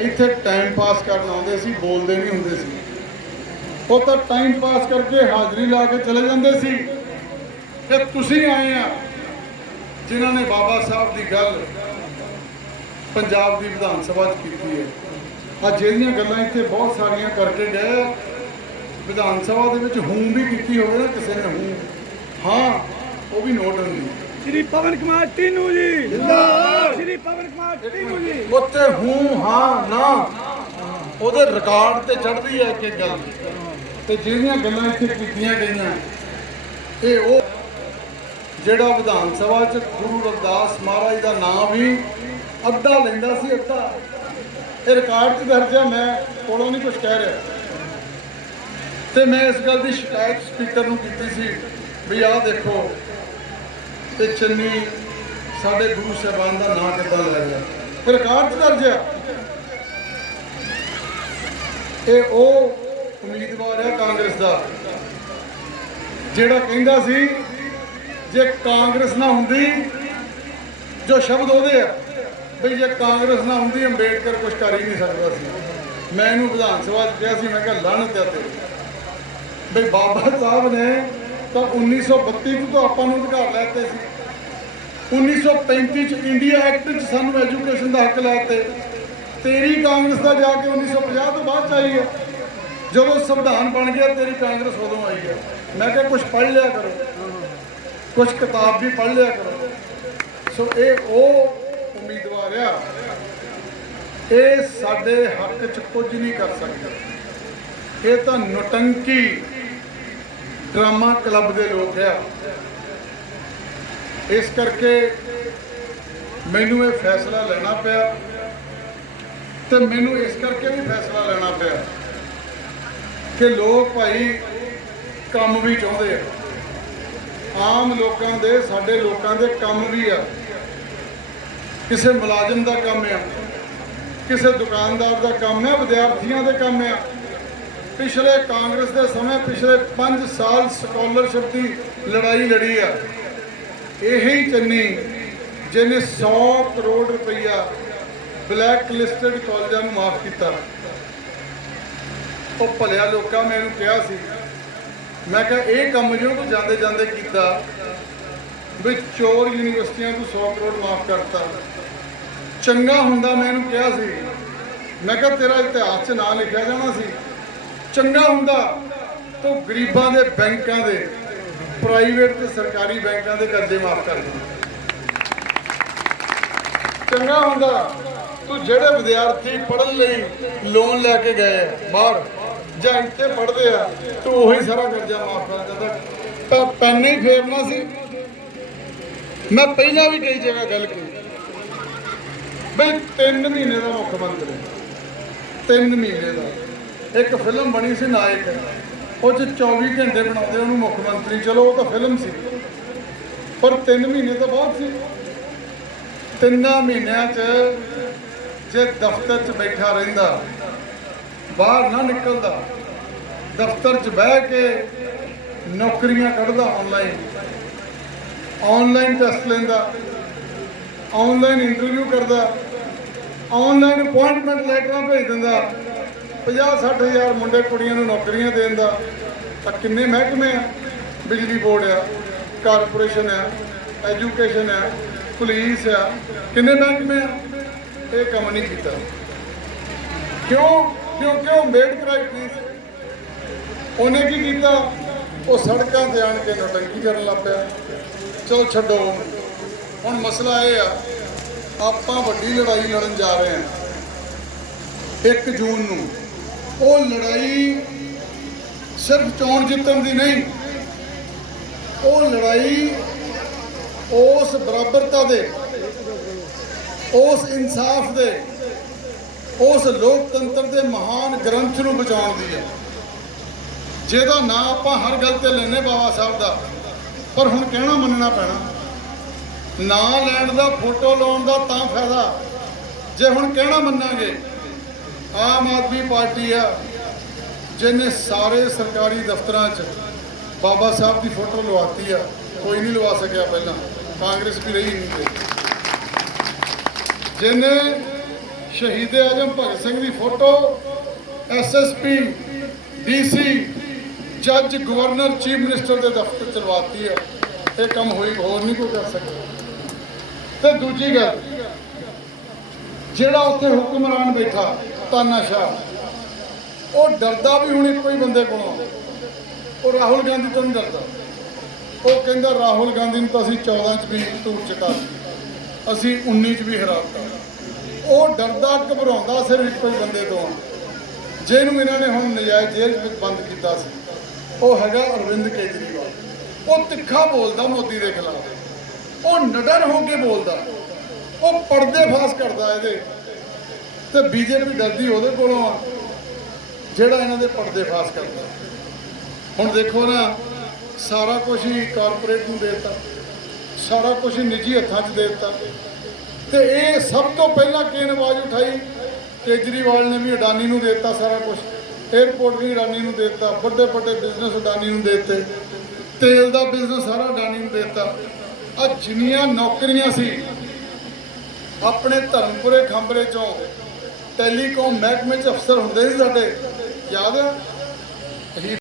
ਇੱਥੇ time pass ਕਰਨ ਆਉਂਦੇ ਸੀ ਬੋਲਦੇ ਨਹੀਂ ਹੁੰਦੇ ਸੀ। ਉਹ ਤਾਂ ਟਾਈਮ ਪਾਸ ਕਰਕੇ ਹਾਜ਼ਰੀ ਲਾ ਕੇ ਚਲੇ ਜਾਂਦੇ ਸੀ। ਕਿ ਤੁਸੀਂ ਆਏ ਆ ਜਿਨ੍ਹਾਂ ਨੇ ਬਾਬਾ ਸਾਹਿਬ ਦੀ ਗੱਲ ਪੰਜਾਬ ਦੀ ਵਿਧਾਨ ਸਭਾ 'ਚ ਕੀਤੀ ਹੈ। ਆ ਜਿਹੜੀਆਂ ਗੱਲਾਂ ਇੱਥੇ ਬਹੁਤ ਸਾਰੀਆਂ ਕਰਕੇ ਗਏ ਆ, ਵਿਧਾਨ ਸਭਾ ਦੇ ਵਿੱਚ ਹੂੰ ਵੀ ਕੀਤੀ ਹੋਵੇ ਨਾ ਕਿਸੇ ਨੇ ਹੂੰ। ਹਾਂ ਉਹ ਵੀ ਨੋਟ ਹੁੰਦੀ। ਸ਼੍ਰੀ ਪਵਨ ਕੁਮਾਰ ਟੀਨੂ ਜੀ। ਜਿੰਦਾਬਾਦ। ਸ਼੍ਰੀ ਪਵਨ ਕੁਮਾਰ ਟੀਨੂ ਜੀ। ਉੱਥੇ ਹੂੰ ਹਾਂ ਨਾ। ਉਹਦੇ ਰਿਕਾਰਡ ਤੇ ਚੜ੍ਹਦੀ ਹੈ ਕਿ ਗੱਲ। ਤੇ ਜਿਹੜੀਆਂ ਗੱਲਾਂ ਇੱਥੇ ਕੀਤੀਆਂ ਗਈਆਂ ਇਹ ਉਹ ਜਿਹੜਾ ਵਿਧਾਨ ਸਭਾ ਚ ਗੁਰੂ ਰਵਿਦਾਸ ਮਹਾਰਾਜ ਦਾ ਨਾਮ ਵੀ ਅੱਧਾ ਲੈਂਦਾ ਸੀ ਅੱਧਾ। ਇਹ ਰਿਕਾਰਡ 'ਚ ਦਰਜ ਹੈ ਮੈਂ ਕੋਲੋਂ ਨਹੀਂ ਕੁਝ ਕਹਿ ਰਿਹਾ। ਤੇ ਮੈਂ ਇਸ ਗੱਲ ਦੀ ਸ਼ਿਕਾਇਤ ਸਪੀਕਰ ਨੂੰ ਕੀਤੀ ਸੀ ਵੀ ਆਹ ਦੇਖੋ ਤੇ ਚੰਨੀ ਸਾਡੇ ਗੁਰੂ ਸਾਹਿਬਾਨ ਦਾ ਨਾਂ ਕਿੱਦਾਂ ਲੈ ਗਿਆ? ਫਿਰ ਰਿਕਾਰਡ 'ਚ ਦਰਜ ਹੈ ਇਹ ਉਹ ਉਮੀਦਵਾਰ ਹੈ ਕਾਂਗਰਸ ਦਾ, ਜਿਹੜਾ ਕਹਿੰਦਾ ਸੀ, ਜੇ ਕਾਂਗਰਸ ਨਾ ਹੁੰਦੀ, ਜੋ ਸ਼ਬਦ ਉਹਦੇ ਆ ਵੀ ਜੇ ਕਾਂਗਰਸ ਨਾ ਹੁੰਦੀ, ਅੰਬੇਡਕਰ ਕੁਝ ਕਰ ਹੀ ਨਹੀਂ ਸਕਦਾ ਸੀ। ਮੈਂ ਇਹਨੂੰ ਵਿਧਾਨ ਸਭਾ 'ਚ ਕਿਹਾ ਸੀ, ਮੈਂ ਕਿਹਾ ਲਾਹਨਤ ਹੈ ਤੇਰੀ। ਬਾਬਾ ਸਾਹਿਬ ਨੇ ਤਾਂ 1932 ਤੋਂ ਤਾਂ ਆਪਾਂ ਨੂੰ ਅਧਿਕਾਰ ਲੈਤੇ ਸੀ। 1935 ਚ ਇੰਡੀਆ ਐਕਟ ਚ ਸਾਨੂੰ ਐਜੂਕੇਸ਼ਨ ਦਾ ਹੱਕ ਲੈਤੇ। ਤੇਰੀ ਕਾਂਗਰਸ ਦਾ ਜਾ ਕੇ 1950 ਤੋਂ ਬਾਅਦ ਚ ਆਈ ਹੈ। ਜਦੋਂ ਸੰਵਿਧਾਨ ਬਣ ਗਿਆ, ਤੇਰੀ ਕਾਂਗਰਸ ਉਦੋਂ ਆਈ ਹੈ। ਮੈਂ ਕਿਹਾ ਕੁਝ ਪੜ੍ਹ ਲਿਆ ਕਰੋ। ਕੁਝ ਕਿਤਾਬ ਵੀ ਪੜ੍ਹ ਲਿਆ ਕਰੋ। ਸੋ ਇਹ ਉਹ ਉਮੀਦਵਾਰ ਆ। ਇਹ ਸਾਡੇ ਹੱਕ ਚ ਕੁਝ ਨਹੀਂ ਕਰ ਸਕਦਾ। ਇਹ ਤਾਂ ਨੁਟੰਕੀ ਡਰਾਮਾ ਕਲੱਬ ਦੇ ਲੋਕ ਆ। ਇਸ ਕਰਕੇ ਮੈਨੂੰ ਇਹ ਫੈਸਲਾ ਲੈਣਾ ਪਿਆ ਤੇ ਮੈਨੂੰ ਇਸ ਕਰਕੇ ਵੀ ਫੈਸਲਾ ਲੈਣਾ ਪਿਆ ਕਿ ਲੋਕ ਭਾਈ ਕੰਮ ਵੀ ਚਾਹੁੰਦੇ ਆ। ਆਮ ਲੋਕਾਂ ਦੇ, ਸਾਡੇ ਲੋਕਾਂ ਦੇ ਕੰਮ ਵੀ ਆ। ਕਿਸੇ ਮੁਲਾਜ਼ਮ ਦਾ ਕੰਮ ਆ, ਕਿਸੇ ਦੁਕਾਨਦਾਰ ਦਾ ਕੰਮ ਆ, ਵਿਦਿਆਰਥੀਆਂ ਦੇ ਕੰਮ ਆ। ਪਿਛਲੇ ਕਾਂਗਰਸ ਦੇ ਸਮੇਂ ਪਿਛਲੇ 5 ਸਾਲ ਸਕਾਲਰਸ਼ਿਪ ਦੀ ਲੜਾਈ ਲੜੀ ਆ। ਇਹੀ ਚੰਨੀ ਜਿਹਨੇ 100 ਕਰੋੜ ਰੁਪਈਆ ਬਲੈਕ ਲਿਸਟਡ ਕਾਲਜਾਂ ਨੂੰ ਮਾਫ ਕੀਤਾ। ਉਹ ਭਲਿਆ ਲੋਕਾਂ ਮੈਨੂੰ ਕਿਹਾ ਸੀ। ਮੈਂ ਕਿਹਾ, ਇਹ ਕੰਮ ਜੋ ਤੂੰ ਜਾਂਦੇ ਜਾਂਦੇ ਕੀਤਾ ਵੀ ਚੋਰ ਯੂਨੀਵਰਸਿਟੀਆਂ ਤੋਂ 100 ਕਰੋੜ ਮਾਫ ਕਰਤਾ। ਚੰਗਾ ਹੁੰਦਾ ਮੈਂ ਇਹਨੂੰ ਕਿਹਾ ਸੀ। ਮੈਂ ਕਿਹਾ, ਤੇਰਾ ਇਤਿਹਾਸ 'ਚ ਨਾਂ ਲਿਖਿਆ ਜਾਣਾ ਸੀ। ਚੰਗਾ ਹੁੰਦਾ ਤਾਂ ਗਰੀਬਾਂ ਦੇ ਬੈਂਕਾਂ ਦੇ ਪ੍ਰਾਈਵੇਟ ਤੇ ਸਰਕਾਰੀ ਬੈਂਕਾਂ ਦੇ ਕਰਜ਼ੇ ਮਾਫ ਕਰ ਦੇ ਚੰਗਾ ਹੁੰਦਾ ਤੂੰ ਜਿਹੜੇ ਵਿਦਿਆਰਥੀ ਪੜ੍ਹਨ ਲਈ ਲੋਨ ਲੈ ਕੇ ਗਏ ਆ ਬਾਹਰ, ਜਾਂ ਇੱਥੇ ਪੜ੍ਹਦੇ ਆ, ਤੂੰ ਉਹੀ ਸਾਰਾ ਕਰਜ਼ਾ ਮਾਫ ਕਰ ਦਿੰਦਾ। ਤਾਂ ਪੈਨ ਹੀ ਫੇਰਨਾ ਸੀ। ਮੈਂ ਪਹਿਲਾਂ ਵੀ ਕਈ ਜਗ੍ਹਾ ਗੱਲ ਕੀਤੀ ਬਈ 3 ਮਹੀਨੇ ਦਾ ਮੁੱਖ ਮੰਤਰੀ 3 ਮਹੀਨੇ ਦਾ। ਇੱਕ ਫਿਲਮ ਬਣੀ ਸੀ ਨਾਇਕ। ਉਹ 'ਚ 24 ਘੰਟੇ ਬਣਾਉਂਦੇ ਉਹਨੂੰ ਮੁੱਖ ਮੰਤਰੀ। ਚਲੋ, ਉਹ ਤਾਂ ਫਿਲਮ ਸੀ। ਪਰ 3 ਮਹੀਨੇ ਤਾਂ ਬਹੁਤ ਸੀ। ਤਿੰਨਾਂ ਮਹੀਨਿਆਂ 'ਚ ਜੇ ਦਫ਼ਤਰ 'ਚ ਬੈਠਾ ਰਹਿੰਦਾ, ਬਾਹਰ ਨਾ ਨਿਕਲਦਾ, ਦਫ਼ਤਰ 'ਚ ਬਹਿ ਕੇ ਨੌਕਰੀਆਂ ਕੱਢਦਾ ਆਨਲਾਈਨ ਆਨਲਾਈਨ ਟੈਸਟ ਲੈਂਦਾ ਆਨਲਾਈਨ ਇੰਟਰਵਿਊ ਕਰਦਾ ਆਨਲਾਈਨ ਅਪਾਇੰਟਮੈਂਟ ਲੈਟਰਾਂ ਭੇਜ ਦਿੰਦਾ। 50 60 ਹਜ਼ਾਰ ਮੁੰਡੇ ਕੁੜੀਆਂ ਨੂੰ ਨੌਕਰੀਆਂ ਦੇਣ ਦਾ, ਤਾਂ ਕਿੰਨੇ ਮਹਿਕਮੇ ਆ? ਬਿਜਲੀ ਬੋਰਡ ਆ, ਕਾਰਪੋਰੇਸ਼ਨ ਆ, ਐਜੂਕੇਸ਼ਨ ਆ, ਪੁਲਿਸ ਆ, ਕਿੰਨੇ ਮਹਿਕਮੇ ਆ? ਇਹ ਕੰਮ ਨਹੀਂ ਕੀਤਾ। ਕਿਉਂ? ਕਿਉਂਕਿ ਉਹ ਅੰਬੇਡਕਰ ਨਹੀਂ ਸੀ। ਉਹਨੇ ਕੀ ਕੀਤਾ? ਉਹ ਸੜਕਾਂ ਤੇ ਆਣ ਕੇ ਨੋਟੰਕੀ ਕਰਨ ਲੱਗ ਪਿਆ। ਚਲੋ ਛੱਡੋ। ਹੁਣ ਮਸਲਾ ਇਹ ਆ, ਆਪਾਂ ਵੱਡੀ ਲੜਾਈ ਲੜਨ ਜਾ ਰਹੇ ਹਾਂ। 1 ਜੂਨ ਨੂੰ। ਉਹ ਲੜਾਈ ਸਿਰਫ ਚੋਣ ਜਿੱਤਣ ਦੀ ਨਹੀਂ, ਉਹ ਲੜਾਈ ਉਸ ਬਰਾਬਰਤਾ ਦੇ, ਉਸ ਇਨਸਾਫ ਦੇ, ਉਸ ਲੋਕਤੰਤਰ ਦੇ ਮਹਾਨ ਗ੍ਰੰਥ ਨੂੰ ਬਚਾਉਣ ਦੀ ਹੈ। ਜਿਹਦਾ ਨਾਂ ਆਪਾਂ ਹਰ ਗੱਲ ਤੇ ਲੈਨੇ ਬਾਬਾ ਸਾਹਿਬ ਦਾ, ਪਰ ਹੁਣ ਕਹਿਣਾ ਮੰਨਣਾ ਪੈਣਾ, ਨਾਂ ਲੈਣ ਦਾ, ਫੋਟੋ ਲਾਉਣ ਦਾ ਤਾਂ ਫਾਇਦਾ। ਜੇ ਹੁਣ ਕਹਿਣਾ ਮੰਨਾਂਗੇ ਆਮ ਆਦਮੀ ਪਾਰਟੀ ਆ, ਜਿਹਨੇ ਸਾਰੇ ਸਰਕਾਰੀ ਦਫ਼ਤਰਾਂ 'ਚ ਬਾਬਾ ਸਾਹਿਬ ਦੀ ਫੋਟੋ ਲਵਾਤੀ ਆ, ਕੋਈ ਨਹੀਂ ਲਵਾ ਸਕਿਆ ਪਹਿਲਾਂ, ਕਾਂਗਰਸ ਵੀ ਰਹੀ ਨਹੀਂ ਤੇ। ਜਿਹਨੇ ਸ਼ਹੀਦ ਆਜਮ ਭਗਤ ਸਿੰਘ ਦੀ ਫੋਟੋ ਐਸਐਸਪੀ ਡੀਸੀ ਜੱਜ, ਗਵਰਨਰ, ਚੀਫ ਮਿਨਿਸਟਰ ਦੇ ਦਫ਼ਤਰ ਚਲਵਾਤੀ ਆ, ਇਹ ਕੰਮ ਹੋਈ, ਹੋਰ ਨਹੀਂ ਕੋਈ ਕਰ ਸਕਦਾ ਤੇ ਦੂਜੀ ਗੱਲ, ਜਿਹੜਾ ਉੱਥੇ ਹੁਕਮਰਾਨ ਬੈਠਾ ਤਾਨਾਸ਼ਾਹ ਉਹ ਡਰਦਾ ਵੀ ਹੁਣ ਇੱਕੋ ਹੀ ਬੰਦੇ ਕੋਲੋਂ। ਉਹ ਰਾਹੁਲ ਗਾਂਧੀ ਤੋਂ ਨਹੀਂ ਡਰਦਾ। ਉਹ ਕਹਿੰਦਾ ਰਾਹੁਲ ਗਾਂਧੀ ਨੂੰ ਤਾਂ ਅਸੀਂ 14 ਚ ਵੀ ਧੂੜ ਚਟਾ ਦਿੱਤੀ। ਅਸੀਂ 19 ਚ ਵੀ ਹਰਾਤਾ ਉਹ ਡਰਦਾ, ਘਬਰਾਉਂਦਾ ਸਿਰਫ ਇੱਕੋ ਹੀ ਬੰਦੇ ਤੋਂ। ਜਿਹਨੂੰ ਇਹਨਾਂ ਨੇ ਹੁਣ ਨਜਾਇਜ਼ ਜੇਲ੍ਹ ਵਿੱਚ ਬੰਦ ਕੀਤਾ ਸੀ। ਉਹ ਹੈਗਾ ਅਰਵਿੰਦ ਕੇਜਰੀਵਾਲ। ਉਹ ਤਿੱਖਾ ਬੋਲਦਾ ਮੋਦੀ ਦੇ ਖਿਲਾਫ। ਉਹ ਨਡਰ ਹੋ ਕੇ ਬੋਲਦਾ। ਉਹ ਪਰਦੇ ਫਾਸ ਕਰਦਾ ਇਹਦੇ। ਤੇ ਬੀਜੇਪੀ ਡਰਦੀ ਉਹਦੇ ਕੋਲੋਂ ਆ, ਜਿਹੜਾ ਇਹਨਾਂ ਦੇ ਪਰਦੇ ਫਾਸ ਕਰਦਾ। ਹੁਣ ਦੇਖੋ ਨਾ, ਸਾਰਾ ਕੁਝ ਹੀ ਕਾਰਪੋਰੇਟ ਨੂੰ ਦੇ ਦਿੱਤਾ। ਸਾਰਾ ਕੁਝ ਹੀ ਨਿੱਜੀ ਹੱਥਾਂ 'ਚ ਦੇ ਦਿੱਤਾ। ਤੇ ਇਹ ਸਭ ਤੋਂ ਪਹਿਲਾਂ ਕਿਹਨੇ ਆਵਾਜ਼ ਉਠਾਈ? ਕੇਜਰੀਵਾਲ ਨੇ ਵੀ ਅਡਾਨੀ ਨੂੰ ਦੇ ਦਿੱਤਾ ਸਾਰਾ ਕੁਝ 에어ਪੋਰਟ ਵੀ ਅਡਾਨੀ ਨੂੰ ਦੇ ਦਿੱਤਾ। ਵੱਡੇ ਵੱਡੇ ਬਿਜ਼ਨਸ ਅਡਾਨੀ ਨੂੰ ਦੇ ਦਿੱਤੇ। ਤੇਲ ਦਾ ਬਿਜ਼ਨਸ ਸਾਰਾ ਅਡਾਨੀ ਨੂੰ ਦੇ ਦਿੱਤਾ। ਆ ਜਿੰਨੀਆਂ ਨੌਕਰੀਆਂ ਸੀ, ਆਪਣੇ ਧਰਮਪੁਰੇ ਖੰਬਰੇ ਚੋਂ ਟੈਲੀਕਾਮ ਮਹਿਕਮੇ 'ਚ ਅਫਸਰ ਹੁੰਦੇ ਸੀ ਸਾਡੇ। ਯਾਦ ਹੈ